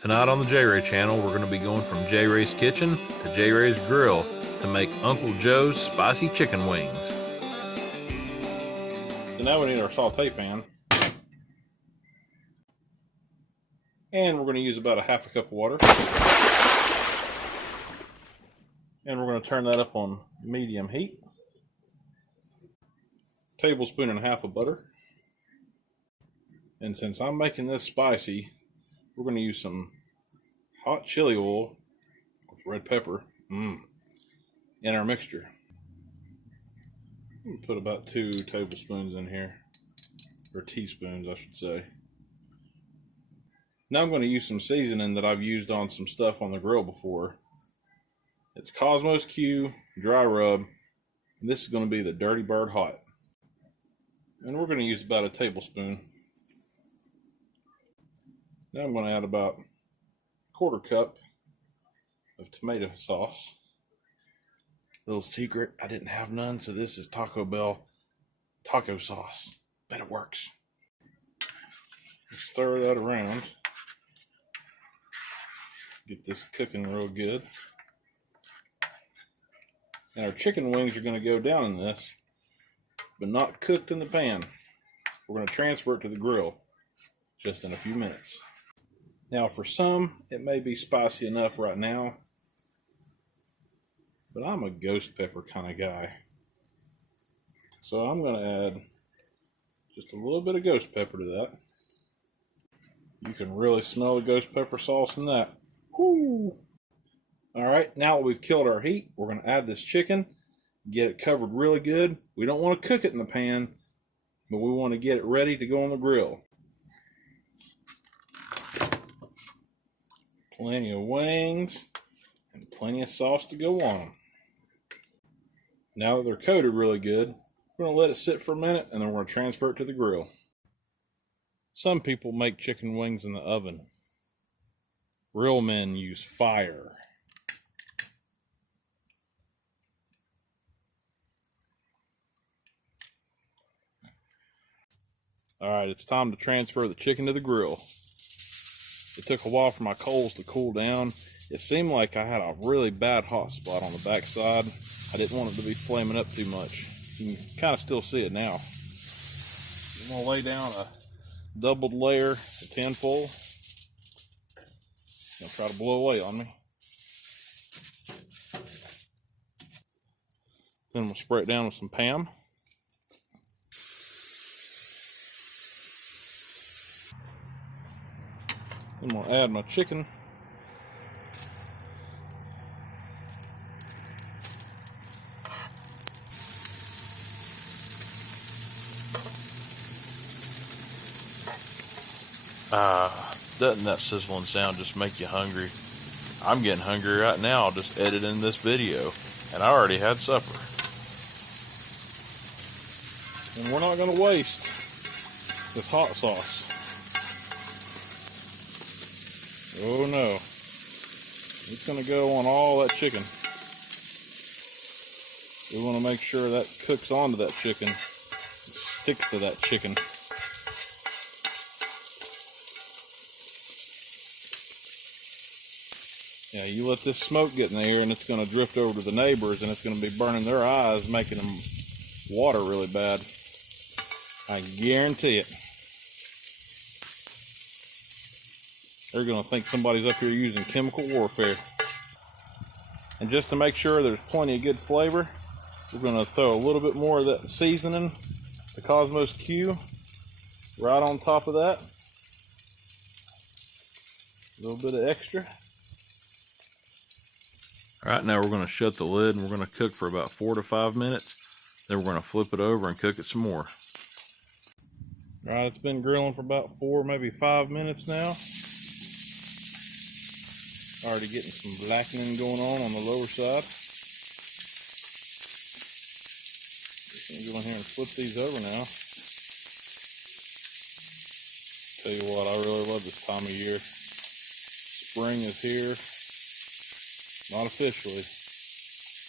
Tonight on the J Ray channel, we're going to be going from J Ray's kitchen to J Ray's grill to make Uncle Joe's spicy chicken wings. So now we need our saute pan. And we're going to use about a half a cup of water. And we're going to turn that up on medium heat. Tablespoon and a half of butter. And since I'm making this spicy, we're going to use some hot chili oil with red pepper in our mixture. I'm going to put about 2 tablespoons in here, or teaspoons I should say. Now I'm going to use some seasoning that I've used on some stuff on the grill before. It's Cosmos Q Dry Rub, and this is going to be the Dirty Bird Hot. And we're going to use about a tablespoon. Now I'm going to add about a 1/4 cup of tomato sauce. Little secret, I didn't have none, so this is Taco Bell taco sauce. Bet it works. Stir that around. Get this cooking real good. And our chicken wings are going to go down in this, but not cooked in the pan. We're going to transfer it to the grill just in a few minutes. Now for some, it may be spicy enough right now, but I'm a ghost pepper kind of guy. So I'm going to add just a little bit of ghost pepper to that. You can really smell the ghost pepper sauce in that. Woo! Alright, now that we've killed our heat, we're going to add this chicken, get it covered really good. We don't want to cook it in the pan, but we want to get it ready to go on the grill. Plenty of wings and plenty of sauce to go on them. Now that they're coated really good, we're going to let it sit for a minute and then we're going to transfer it to the grill. Some people make chicken wings in the oven. Real men use fire. Alright, it's time to transfer the chicken to the grill. It took a while for my coals to cool down. It seemed like I had a really bad hot spot on the back side. I didn't want it to be flaming up too much. You can kind of still see it now. I'm going to lay down a doubled layer of tin foil. It's going to try to blow away on me. Then we'll spray it down with some Pam. Then we'll add my chicken. Doesn't that sizzling sound just make you hungry? I'm getting hungry right now just editing this video, and I already had supper. And we're not going to waste this hot sauce. Oh no. It's going to go on all that chicken. We want to make sure that cooks onto that chicken, sticks to that chicken. Yeah, you let this smoke get in there and it's going to drift over to the neighbors and it's going to be burning their eyes, making them water really bad. I guarantee it. They're going to think somebody's up here using chemical warfare. And just to make sure there's plenty of good flavor, we're going to throw a little bit more of that seasoning, the Cosmos Q, right on top of that. A little bit of extra. Alright, now we're going to shut the lid and we're going to cook for about 4 to 5 minutes. Then we're going to flip it over and cook it some more. Alright, it's been grilling for about 4, maybe 5 minutes now. Already getting some blackening going on the lower side. Just going to go in here and flip these over now. Tell you what, I really love this time of year. Spring is here. Not officially,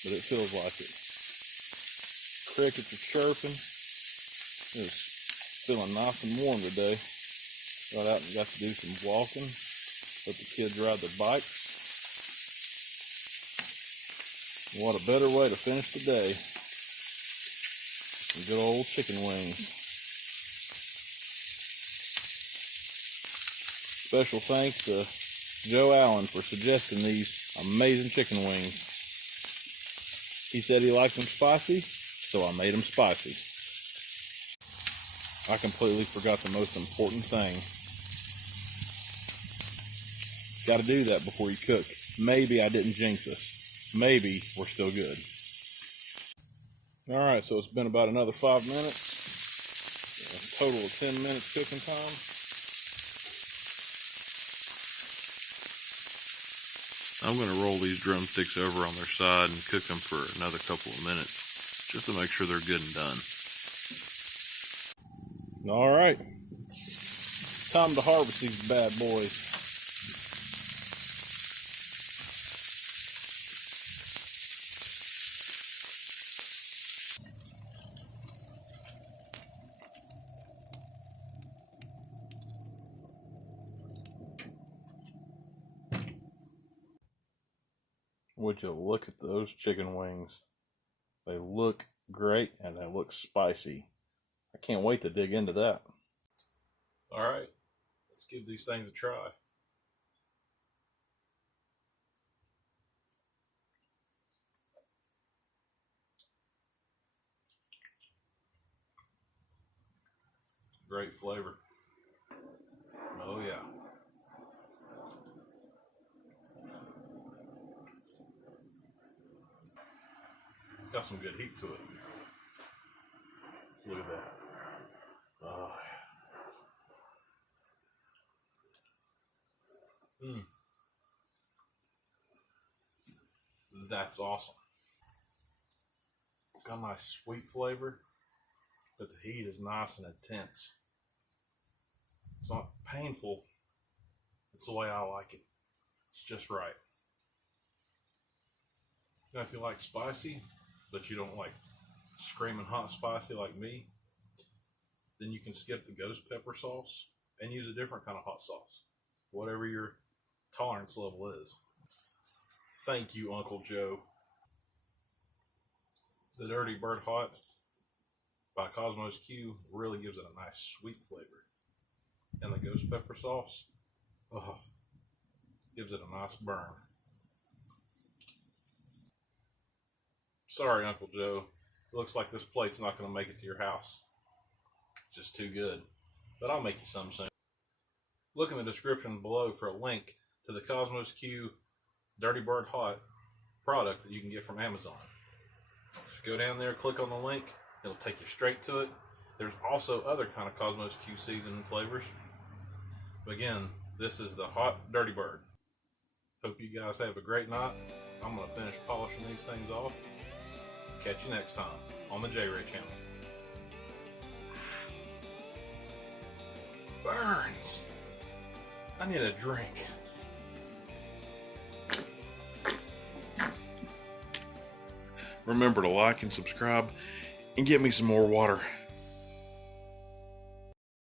but it feels like it. Crickets are chirping. It's feeling nice and warm today. Got out and got to do some walking. Let the kids ride their bikes. What a better way to finish the day. Some good old chicken wings. Special thanks to Joe Allen for suggesting these amazing chicken wings. He said he liked them spicy, so I made them spicy. I completely forgot the most important thing. Got to do that before you cook. Maybe I didn't jinx us. Maybe we're still good. Alright, so it's been about another 5 minutes. A total of 10 minutes cooking time. I'm going to roll these drumsticks over on their side and cook them for another couple of minutes, just to make sure they're good and done. Alright, time to harvest these bad boys. Would you look at those chicken wings? They look great and they look spicy. I can't wait to dig into that. Alright, let's give these things a try. Great flavor. Oh yeah. It's got some good heat to it. Look at that. Oh yeah. That's awesome. It's got a nice sweet flavor, but the heat is nice and intense. It's not painful. It's the way I like it. It's just right. Now, if you like spicy, but you don't like screaming hot spicy like me, then you can skip the ghost pepper sauce and use a different kind of hot sauce, whatever your tolerance level is. Thank you, Uncle Joe. The Dirty Bird Hot by Cosmos Q really gives it a nice sweet flavor. And the ghost pepper sauce, gives it a nice burn. Sorry, Uncle Joe. It looks like this plate's not going to make it to your house. It's just too good. But I'll make you some soon. Look in the description below for a link to the Cosmos Q Dirty Bird Hot product that you can get from Amazon. Just go down there, click on the link. It'll take you straight to it. There's also other kind of Cosmos Q seasoning flavors. But again, this is the Hot Dirty Bird. Hope you guys have a great night. I'm going to finish polishing these things off. Catch you next time on the J-Ray channel. Burns! I need a drink. Remember to like and subscribe and get me some more water.